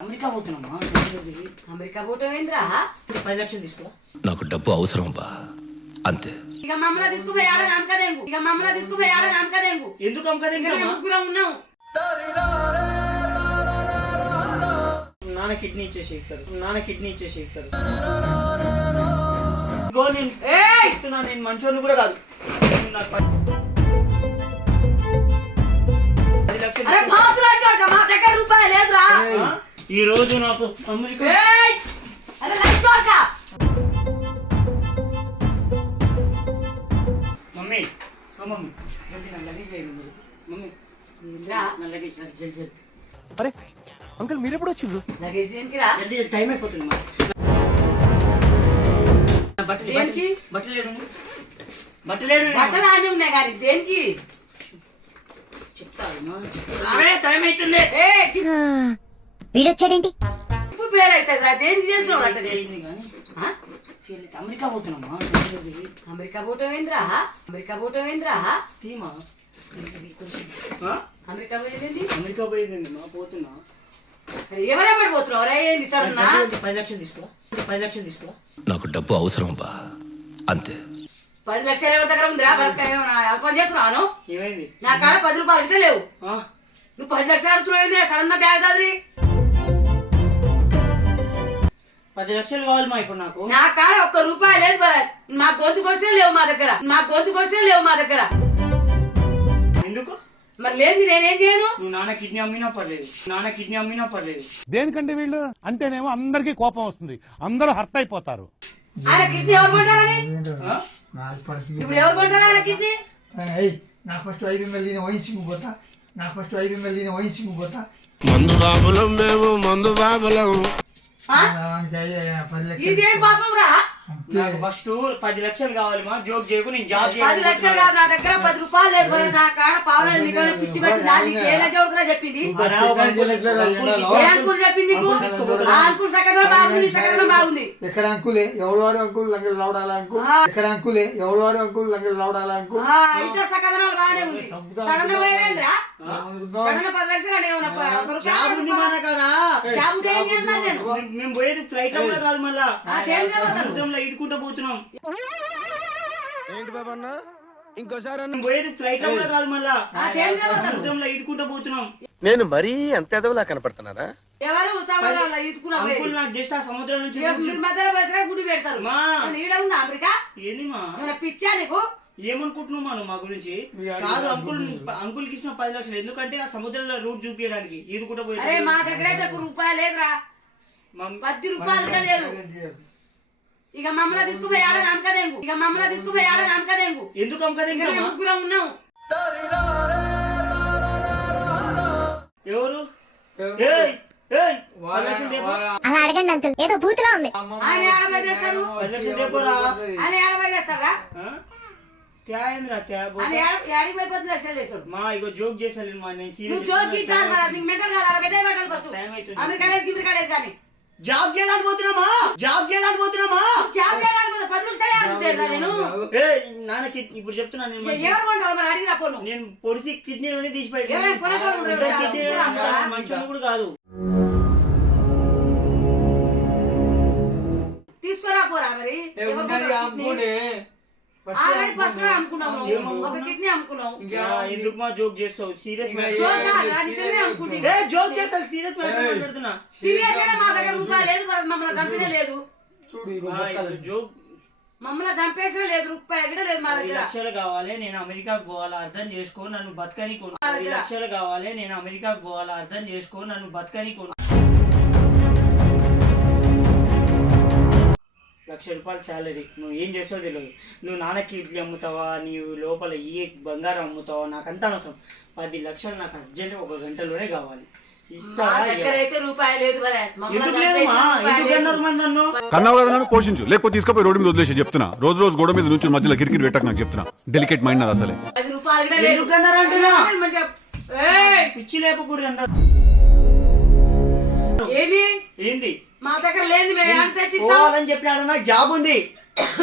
America పోతున్నామా America పోవటం పది లక్షలు తీసుకురా నాకు డబ్బు అవసరం బా అంతే. ఇక మమ్మల్ని తీసుకుపోయి ఆడ నమ్మకదేంగు ఇక మమ్మల్ని తీసుకుపోయి ఆడ నమ్మకదేంగు ఎందుకు అమ్మకదా ఇక మేము ముగ్గురం ఉన్నాం. నాన్న కిడ్నీ ఇచ్చేసి ఇస్తారు నాన్న కిడ్నీ ఇచ్చేసి ఇస్తారు నేను ఏయ్! చెప్తున్నా నేను మంచోని కూడా కాదు. నేను నాకు పది- పది లక్షలు అరే మా దగ్గర రూపాయలు లేదురా. ఆ? ఈ రోజు నాకు అమెరికా మమ్మీ ఓ మమ్మీ జల్దీ నా లగేజ్ వేయండి మీరు. మమ్మీ ఏంద్రా? నా లగేజ్ జల్దీ జల్దీ జల్దీ. అరే అంకుల్ మీరెప్పుడు వచ్చిండ్రు? లగేజ్ దేనికిరా? జల్దీ జల్దీ టైం అయిపోతుంది మా. బట్టలు దేనికి? బట్టలు ఏడు బట్టలు ఏడు బట్టలు ఆనే ఉన్నాయి కానీ దేనికి? అవే టైం అవుతుంది ఏ చిప్పు వీడొచ్చాడేంటి? అమెరికా పోతున్నామా? అమెరికా పోవటం ఏంద్రా? అమెరికా పోవటం ఏంద్రా? తీమా? అమెరికా పోయేది అమెరికా పోయింది మా పోతున్నా. ఎవరెప్పుడు పోతున్నావు? రే ఏంది సడన్ జల్దీ జల్దీ పది లక్షలు తీసుకురా పది లక్షలు తీసుకురా నాకు డబ్బు అవసరం బా అంతే. పది లక్షలు ఎవరి దగ్గర ఉందిరా? అల్పం చేస్తున్నాను ఏమైంది? నా కాడ పది రూపాయలు ఇట్లా లేవు? నువ్వు పది లక్షలు అడుగుతున్నావు ఏంది సడన్గా బ్యాగ్ దాది పది లక్షలు కావాలి మా ఇప్పుడు నాకు. నా కాడ ఒక్క రూపాయి లేదు భరత్ మా గొంతుకు వచ్చినా లేవు మా దగ్గర. మా గొంతుకు వచ్చినా లేవు మా దగ్గర. ఎందుకు? మరి లేదు నేనేం చేయను? నువ్వు నాన్న కిడ్నీ అమ్మినా పర్లేదు. నాన్న కిడ్నీ అమ్మినా పర్లేదు. దేనికంటే వీళ్ళు? అంటేనేమో అందరికీ కోపం వస్తుంది. అందరూ హర్ట్ అయిపోతారు. ఆయన కిడ్నీ ఎవరు కొంటారని ఆ? నాకు పరిస్థితి ఇప్పుడు ఎవరు కొంటారు ఆయన కిడ్నీ? ఏయ్ నాకు ఫస్ట్ ఐదు వందలు నేను వహించి పోతా. నాకు ఫస్ట్ ఐదు వందలు నేను వహించి పోతా. మందు బాబులం మేము మందు బాబులం ఇదేం పాపం రా? నాకు ఫస్ట్ పది లక్షలు కావాలి మా జోక్ చేయకు నేను జాబ్ పది లక్షలు కాదు నా దగ్గర పది రూపాయలు లేదు. నా కాడ పావులని నీకు పిచ్చి పెట్టి దానికి ఏళ్ళ జోడుకురా చెప్పింది. ఏ అంకుల్ చెప్పింది అంకుల్ సకదం బాగుంది సకదం బాగుంది. ఎక్కడ అంకులే? ఎవడు వాడు అంకుల్? లంగడు లవడాల అంకుల్? ఎక్కడ అంకులే? ఎవడు వాడు అంకుల్? లంగడు లవడాల అంకుల్? ఇద్దరు సకదనాలు బాగానే ఉంది. సడన్ పోయేదేంద్రా సడన్ పది లక్షలు అంటే ఏమన్నా ప- ఒక రూపాయి జాబ్ ఉంది మా కాడ జాబ్ ఉంటే ఏం చేస్తున్నాను నేను? మేము- పోయేది ఫ్లైట్లో కూడా కాదు మళ్ళా. ఈడుకుంటూ పోతున్నాం. ఏంటి బాబు అన్న? ఇంకోసారి పోయేది ఫ్లైట్లో కూడా కాదు మళ్ళా? సముద్రంలో ఈడుకుంటూ పోతున్నాం. నేను మరీ అంత ఎదవలా కనపడుతున్నారా ఎవరు అంకుల్ నాకు జస్ట్ ఆ సముద్రం నుంచి మీరు మధ్యలో పోయినా గుడి పెడతారు. మా. ఈడ ఉందా అమెరికా? ఏంది మా? పిచ్చా నీకు? ఏమనుకుంటున్నావు మనం మా గురించి? కాదు అంకుల్ అంకుల్కి ఇచ్చిన పది లక్షలు. ఎందుకంటే ఆ సముద్రంలో రూట్ చూపించడానికి ఈదుకుంటూ అరే పోయి మా దగ్గర అయితే ఒక రూపాయి లేదురా. పది రూపాయలు కూడా లేదు. ఇక మమ్మల్ని తీసుకుపోయి ఆడ నమ్మకదేంగు ఇక మమ్మల్ని తీసుకుపోయి ఆడ నమ్మకదేంగు ఎందుకు అమ్మకదా ఇక ఇంకా మేము మా? ముగ్గురం ఉన్నాం. ఎవరు. అలా అడగండి అంకుల్. ఏదో బూతులా ఉంది. ఆయన ఏడబై తేపోరా ఆయన ఏడబై చేస్తాడా ఆ? త్యాయంద్రా త్యా బో- ఆయన ఏడ- ఏడికి పోయి పది లక్షలు చేస్తాడు మా ఇగో జోక్ చేసాను మా నేను జోకి కాదు కదా నీకు మెంటల్ కాదు అలా పెట్టే పెట్టాలి ఫస్ట్. అమెరికా లేదు కానీ. జాబ్ చేయడానికి పోతున్నామా? జాబ్ చేయడానికి పోతున్నామా? జాబ్ చేయడానికి పోతే పది నిమిషాలు అడుగుతా నేను? ఏ నాన్న కిడ్- ఇప్పుడు చెప్తున్నా నేను మంచి- ఎవరు కొంటారు మరి? అడిగిరా పోను. నేను పొడిసి కిడ్నీ తీసి. కిడ్నీ నేను మంచోడు కూడా కాదు. తీసుకురా పోరా మరి? ఆల్రెడీ ఫస్ట్ అమ్ముకున్నాము ఒక కిడ్నీ అమ్ముకున్నాం ఆ, ఎందుకు మా జోక్ చేస్తావు? సీరియస్ జోక్ కాదు, అది నిజమే అమ్ముకుంటుంది ఏ జోక్ చేస్తావు? సీరియస్ మాట్లాడుతున్నా సీరియస్గా మా దగ్గర రూపాయి లేదు మమ్మల్ని చంపినా లేదు. ఆ, ఇప్పుడు జోక్ మమ్మల్ని చంపేసినా లేదు రూపాయి కూడా లేదు మా దగ్గర. లక్షలు కావాలి నేను అమెరికా పోవాలా అర్థం చేసుకో నన్ను బతకని కొను లక్షలు కావాలి నేను అమెరికా పోవాలా అర్థం చేసుకో నన్ను బతకని కొను లక్ష రూపాయల శాలరీ. నువ్వు ఏం చేస్తావో తెలియదు నువ్వు నాన్నకి ఇడ్లీ అమ్ముతావా? నీవు లోపల ఏ బంగారం అమ్ముతావా? నాకు అంత అనవసరం. పది లక్షలు నాకు అర్జెంట్ ఒక గంటలోనే కావాలి. మా ఇస్తావా? దగ్గర అయితే రూపాయి లేదు కదా. మమ్మల్ని ఎందుకు లేదు చంపేసిన మా రూపాయి ఎందుకు లేదు. అన్నారు మరి నన్ను? కన్నావు కదా నన్ను? పోషించు. లేకపోతే తీసుకుపోయి రోడ్డు మీద వదిలేసి చెప్తున్నా. రోజు రోజు గోడ మీద నుంచి మధ్యలో కిరికిరి పెట్టక నాకు చెప్తున్నా. డెలికేట్ మైండ్ నాది అసలే. పది రూపాయలు ఏది? ఏంది? మా దగ్గర లేదు మేము ఏమైనా తెచ్చిస్తాం. పోవాలని చెప్పినాడు నాకు జాబ్ ఉంది.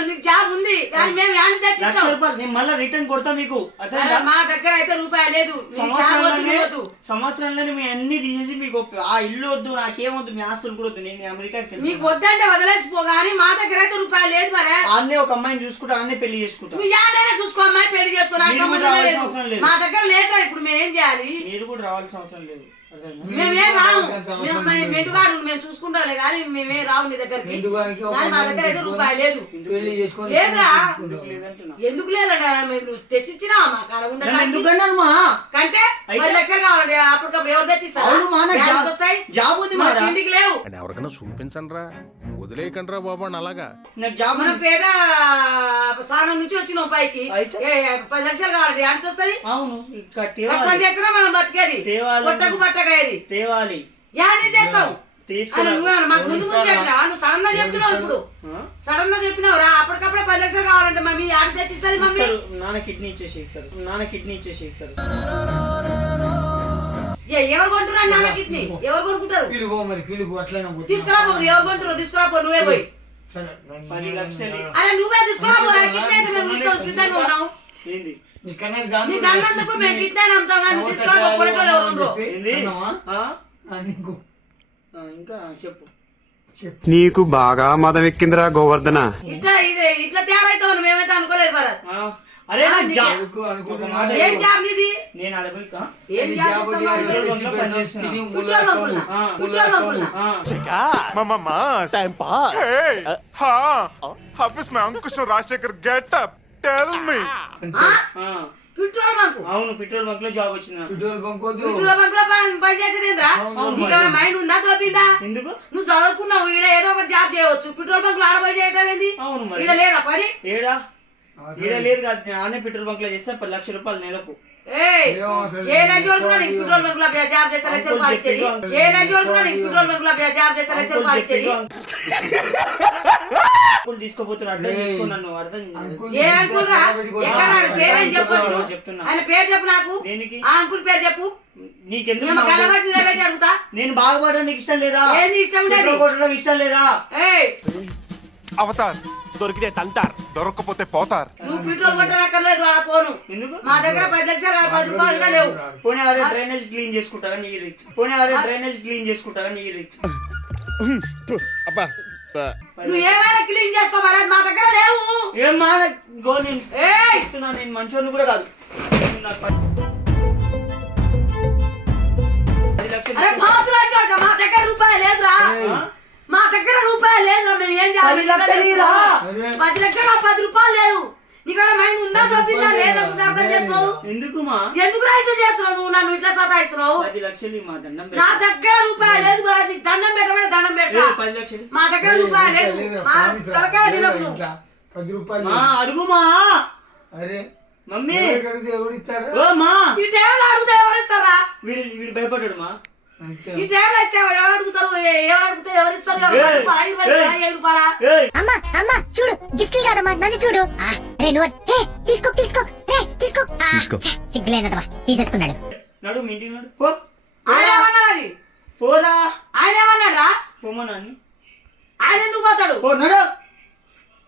నీకు జాబ్ ఉంది కానీ మేము యాడ్ లక్ష తెచ్చిస్తాం రూపాయలు నేను మళ్ళీ రిటర్న్ కొడతా మీకు. అర్థమైందా? మా దగ్గర అయితే రూపాయి లేదు. నీ జాబ్ వద్దు, సంవత్సరంలోనే నీ వద్దు. సంవత్సరంలోనే మీ అన్ని తీసేసి మీకు ఆ ఇల్లు వద్దు నాకేమొద్దు మీ ఆస్తులు కూడా వద్దు. నేను అమెరికాకి నీకు వద్దంటే వదిలేసిపో కానీ మా దగ్గర అయితే రూపాయలు లేదు మరే. ఆన్నే ఒక అమ్మాయిని చూసుకుంటా ఆన్నే పెళ్ళి చేసుకుంటా. నువ్వు యాడైనా చూసుకో అమ్మాయి పెళ్ళి చేసుకో నాకు మీరు కూడా సంబంధమే రావాల్సిన లేదు. అవసరం లేదు. మా దగ్గర లేదా ఇప్పుడు మేము ఏం చేయాలి? మీరు కూడా రావాల్సిన అవసరం లేదు? మేమేం రాము. మెంటుగాడు మేము చూసుకుంటాలే కానీ మేమేం రావు నీ దగ్గరికి. కానీ మా దగ్గర అయితే రూపాయి లేదు. లేదురా. ఎందుకు లేదంట మీరు తెచ్చిచ్చినా మా కాడ మా? కంటే? పది లక్షలు కావాలి అప్పటికప్పుడు ఎవరు తెచ్చిస్తారు? మా జాబ్ వస్తాయి. జాబ్ ఉంది మారా ఇంటికి లేవు. ఎవరికైనా చూపించండి రా వదిలేయకండి రా బాబు అని అలాగా. నాకు జాబ్ మనం ఉంది. పేద నుంచి వచ్చినాం పైకి అయితే? ఏ, ఏ, పది లక్షలు కావాలి ఆడికి వస్తుంది? అవును ఇక్కడ కష్టం తేవాలి చేసినా మనం బతికేది. తేవాలి. పొట్టకు పట్టకయ్యేది తేవాలి యాది చేస్తావు తీసుకురా. మాకు ముందు ముందు చెప్పినావా? నువ్వు సడన్గా చెప్తున్నావు ఇప్పుడు. ఆ? సడన్గా చెప్పినావు. రా అప్పటికప్పుడే పది లక్షలు కావాలంటే మమ్మీ ఆడికి తెచ్చిస్తుంది మమ్మీ? ఇస్తారు. నాన్న కిడ్నీ ఇచ్చేసి ఇస్తారు. నాన్న కిడ్నీ ఇచ్చేసి ఇస్తారు. ఎవరు కొంటున్నారు నాన్న కిడ్నీ? ఎవరు కొనుక్కుంటారు? పిలుపు మరి పిలుపు అట్లనే. తీసుకురా పో ఎవరు కొంటారు తీసుకురా పో నువ్వే పోయి. అరే నువ్వే తీసుకురా పో కిడ్నీ అయితే మేము ఇస్తాం సిద్ధంగా ఉన్నాం. ఏంది? నీ కన్నా గాను నీకు అన్నందుకు మేము కిడ్నీ నమ్ముతాం కానీ తీసుకురా పో ఎవరు ఇంకా చెప్పు. నీకు బాగా మదం ఎక్కిందిరా గోవర్ధన. ఇట్లా ఇది ఇట్లా తయారైతావు మేమైతే అనుకోలేదు భరత్. ఆ, అరే ఏం జాబ్ నీది? నేను ఏం job my Ankush Rajashekar get up tell me. Petrol bunk. అవును పెట్రోల్ బంక్లో జాబ్ వచ్చింది. పెట్రోల్ బంక్ వద్దు. పెట్రోల్ బంక్లో పని పని చేసేదేంద్రా? నీకు మైండ్ ఉందా తోపిందా ఎందుకు? నువ్వు చదువుకున్నావు ఈడ ఏదో ఒకటి జాబ్ చేయవచ్చు. పెట్రోల్ బంక్లో ఆడబోయి చేయటం ఏంది? అవును మరి. ఈడ లేదా పని? ఏడా? ఈడ లేదు కాదు నేను ఆనే పెట్రోల్ బంక్లో చేస్తే పది రూపాయలు నెలకు. ఏం నీకు పెట్రోల్ బంక్లో జాబ్ లక్ష రూపాయలు ఇచ్చేది? ఏ నంచి వరకు నీకు పెట్రోల్ బంక్లో జాబ్ చేస్తే లక్ష రూపాయలు ఇచ్చేది? అంకుల్ తీసుకోపోతున్నా అర్థం ఏయ్. చేసుకో నన్ను అర్థం అంకుల్ ఏ అంకుల్ రా? ఎక్కడ ఆయన పేరు ఏం చెప్పొచ్చు చెప్తున్నా. ఆయన పేరు చెప్పు నాకు. దేనికి? ఆ అంకుల్ పేరు చెప్పు. నీకెందుకు మేము నాకు? కలబట్టి నిలబెట్టి అడుగుతా. నేను బాగుపడడం నీకు ఇష్టం లేదా? ఏంది ఇష్టం ఉండేది? కొట్టడం ఇష్టం లేదా? ఏయ్. అవతార్. దొరికితే తంతార్. దొరకకపోతే పోతార్. నువ్వు పెట్రోల్ కొట్టనక్కర్లేదు ఆడ పోను. ఎందుకు? మా దగ్గర పది లక్షలు కాదు, పది రూపాయలు కూడా లేవు. పోనీ అదే డ్రైనేజ్ క్లీన్ చేసుకుంటా కానీ ఈ రిచ్ పోనీ అదే డ్రైనేజ్ క్లీన్ చేసుకుంటా కానీ ఈ రిచ్ అబ్బా. నువ్వు ఏమైనా క్లీన్ చేసుకో భరత్? మా దగ్గర లేవు. ఏం మా గో నేను నేను మంచోని కూడా కాదు. అరే పాతులు మా దగ్గర రూపాయలు లేదురా. రూపాయలు లేదురా మేము ఏం చేయాలి? పది లక్షలు ఇరా. పది లక్షలు ఆ పది రూపాయలు లేదు నీకేమైనా మైండ్ ఉందా తప్పిందా లేదా నువ్వు అర్థం చేసుకోవు. ఎందుకు మా? ఎందుకు రైతు చేస్తున్నావు నువ్వు? నన్ను ఇట్లా సతాయిస్తున్నావు? పది లక్షలు మా దండం నా. దగ్గర రూపాయలు లేదు నీకు దండం పెట్టమని దండం ఏ, పెట్టా పది లక్షలు. మా దగ్గర రూపాయలు లేదు లేదు, మా. తలకాయ లేదు, తినకు నువ్వు. ఇంట్లో పది రూపాయలు మా అరే మమ్మీ. ఎవరికి అడిగితే ఎవడు ఇస్తాడు ఓ మా. ఈ టైంలో అడిగితే వీడు వీడు భయపడ్డాడు మా. ఈ ఎవరు అడుగుతారు? ఎవరు అడిగితే ఎవరు ఇస్తారు? ఐదు రూపాయలా, అమ్మా అమ్మా చూడు గిఫ్ట్ కాదమ్మా నన్ను చూడు. ఆ, రే నువ్వు హే తీసుకో తీసుకో రే తీసుకో. సిగ్గులేదమ్మా తీసేసుకున్నాడు. నడు మీ ఇంటికి నడు. పో. ఆయన ఏమన్నాడు అది? పోరా. ఆయన ఏమన్నాడు రా పోమనాని ఆయన ఎందుకు పోతాడు? పో నడు.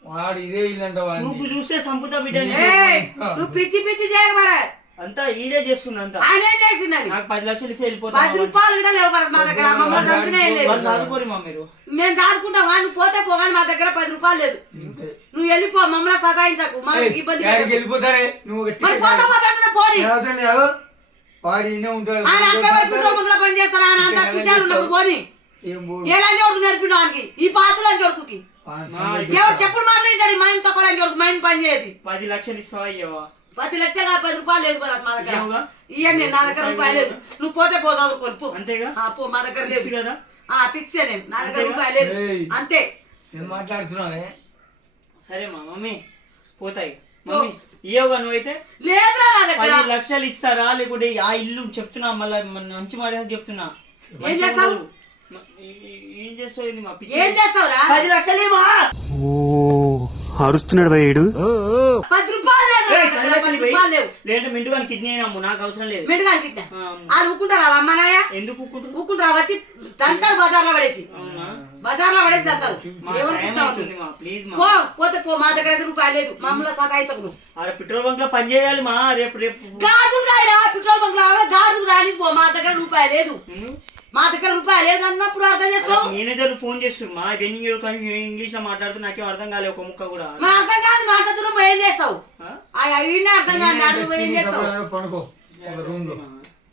వాడు ఇదే ఇల్లంట. చూపు చూస్తే సంపుతా బిడ్డని ఏయ్, నువ్వు పిచ్చి పిచ్చి చేయక మరి. అంతా ఈడే చేస్తున్నా అంతా ఆయన ఏం చేసిందని నాకు పది లక్షలు ఇస్తే వెళ్ళిపోతా పది రూపాయలు కూడా లేవు మా దగ్గర మమ్మల్ని చంపినా లేదు. వాళ్ళు చదువుకోరు మా మీరు? మేము నువ్వు పోతే పోగాని మా దగ్గర పది రూపాయలు లేదు. నువ్వు వెళ్ళిపో మమ్మల్ని మాకు ఏయ్, ఇబ్బంది. వెళ్ళిపోతారే? నువ్వు పోతా పోతా పోని? వాడు ఉంటాడు. ఆయన అక్కడ పని చేస్తారా? ఆయన అంత విషయాలు ఉన్నప్పుడు పోని. వానికి ఈ పాతులు ఎవరు చెప్పుడు మాట్లాడింటాడు మైండ్ తక్కువ లంచ్ కొడుకు మైండ్ పని చేయదు. పది లక్షలు ఇస్తావా పది లక్షల పది రూపాయలు లేదు భరత్ మా దగ్గర? ఇవన్నీ నా దగ్గర రూపాయలు లేదు. నువ్వు పోతే పో చదువుకోని పో. అంతేగా? ఆ, పో మా దగ్గర లేదు. కదా? ఆ ఫిక్సే నేను. నా దగ్గర? రూపాయలు లేదు. అంతే. ఏం మాట్లాడుతున్నావే సరే మా మమ్మీ పోతాయి. మమ్మీ ఇయ్యవుగా నువ్వైతే? లేదురా నా దగ్గర. పది లక్షలు ఇస్తారా? లేకుంటే ఆ ఇల్లు చెప్తున్నా మళ్ళీ మంచి మాట చెప్తున్నా. ఏం చేస్తావు? ఏ- చేస్తావు ఇది మా పిచ్చి? ఏం చేస్తావురా? పది లక్షలు ఇవ్వా? ఓ అరుస్తున్నాడు భయ్యుడు పది రూపాయలు లేదు నా ఏయ్, దగ్గర, పది లక్షలు పది ఇవ్వయి. రూపాయలు లేవు లేదంటే మింటు కానీ కిడ్నీ అయినాము నాకు అవసరం లేదు. మెండుగాలి కిట్ట ఆ, వాళ్ళు ఊకుంటారా వాళ్ళ అమ్మనాయ ఎందుకు ఊరుకుంటున్నావు? ఊకుంటారా? వచ్చి తంతారు బజార్లో పడేసి. అవునా? బజార్లో పడేసి అంటారు మా టైం ఏమనుకుంటావు అవుతుంది మా ప్లీజ్ మా. పో పోతే పో మా దగ్గర అయితే రూపాయలు లేదు. మమ్మల్ని సతాయించకు. నువ్వు ఆడ పెట్రోల్ బంక్లో పని చేయాలి మా రేపు రేపు. గాడులు రాయిరా? పెట్రోల్ బంక్ రావా గాడులు రాని పో మా దగ్గర రూపాయలు లేదు. ఉమ్. మా దగ్గర రూపాయలు లేదు అన్నప్పుడు అర్థం చేసుకో. మేనేజర్లు ఫోన్ చేస్తారు మా ఇవన్నీ ఇంగ్లీష్లో మాట్లాడుతూ నాకేం అర్థం కాలే ఒక ముక్క కూడా. మా అర్థం కాదు మాట్లాడుతున్నావు ఏం చేస్తావు? అర్థం కాదు ఏం చేస్తావు? పడుకో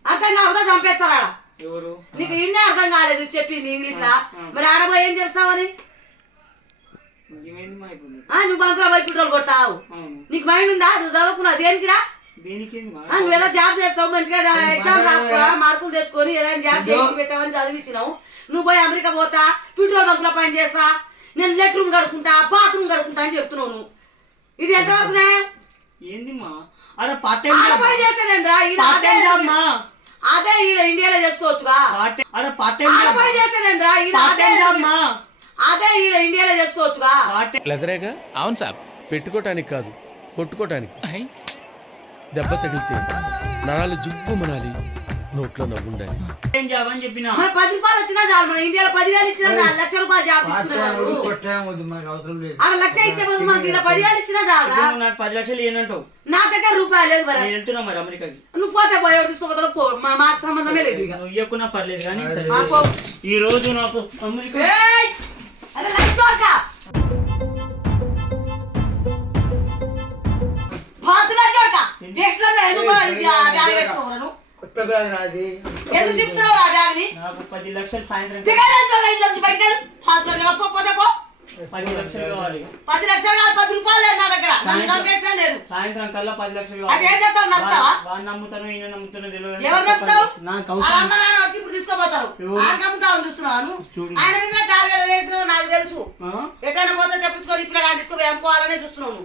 అర్థం కాకపోతే చంపేస్తారు ఎవరు? నీకు ఇన్నే అర్థం కాలేదు చెప్పింది ఇంగ్లీష్ లా. మరి ఆడబోయి ఏం ఆ, నువ్వు బంకులో పోయి పెట్రోల్ కొడతావు. నీకు మైండ్ ఉందా? నువ్వు చదువుకున్నావు దేనికిరా? జాబ్ చేస్తావు మంచిగా ఎగ్జామ్ మార్కులు తెచ్చుకొని ఏదైనా జాబ్ చేసి పెట్టావని చదివించినావు. నువ్వు పోయి అమెరికా పోతా పెట్రోల్ బంక్లో పని చేస్తా నేను లెట్రూమ్ కడుకుంటా బాత్రూమ్ కడుకుంటా అని చెప్తున్నావు నువ్వు. ఇది ఎంతవరకు అదే ఈడ ఇండియాలో చేసుకోవచ్చుగా? అదే ఈడ ఇండియాలో చేసుకోవచ్చుగా? అవును సార్. పెట్టుకోటానికి కాదు కొట్టుకోటానికి. దెబ్బ తగిలితే నరాలు జుగ్గు మనాలి నోట్లో నవ్వుండాలి. టైం జాబ్ అని చెప్పిన? మరి పది రూపాయలు వచ్చినా చాలు మన ఇండియాలో పదివేలు ఇచ్చినా చాలు లక్ష రూపాయలు జాబ్ తీసుకున్నారు కొట్టేం వద్దు మనకు అవసరం లేదు. ఆడ లక్ష ఇచ్చే బదులు మనకి ఇలా పదివేలు ఇచ్చినా చాలా నువ్వు నాకు పది లక్షలు ఏనంటావు నా దగ్గర రూపాయలు లేదు మరి నేను వెళ్తున్నా మరి అమెరికాకి. నువ్వు పోతే పోయేవాడు తీసుకోపోతావు పో మా మాకు సంబంధమే లేదు ఇక. నువ్వు ఇవ్వకున్నా పర్లేదు కానీ సరే. ఆ, పో. ఈ రోజు నాకు అమెరికా ఏయ్! అరే లైట్ దొరక బాతులా దొరక. నెక్స్ట్లో ఎందుకు ఇది ఆ బ్యాగ్ వేసుకోవాలి నువ్వు? కొత్త బ్యాగ్ నాది ఎందుకు చెప్తున్నావు ఆ బ్యాగ్ని? నాకు పది లక్షలు సాయంత్రం బయటకెళ్ళు పది కావాలి. పది లక్షలు కాదు పది రూపాయలు లేదు నా దగ్గర. లేదు. సాయంత్రం కల్లా పది లక్షలు అదేం చేస్తావు, నమ్ముతావా? వా- వాడిని నమ్ముతాను ఈయన నమ్ముతాను తెలియదు. ఎవరు చెప్తావు నాకు వాళ్ళ అవసరం అమ్మ నాన్న వచ్చి ఇప్పుడు తీసుకోపోతారు? ఆయన చూస్తున్నాను. ఆయన మీద టార్గెట్ వేసిన నాకు తెలుసు. ఆ? ఎట్లయినా పోతే తెప్పించుకొని ఇప్పుడు తీసుకుపోయి అమ్ముకోవాలనే చూస్తున్నాను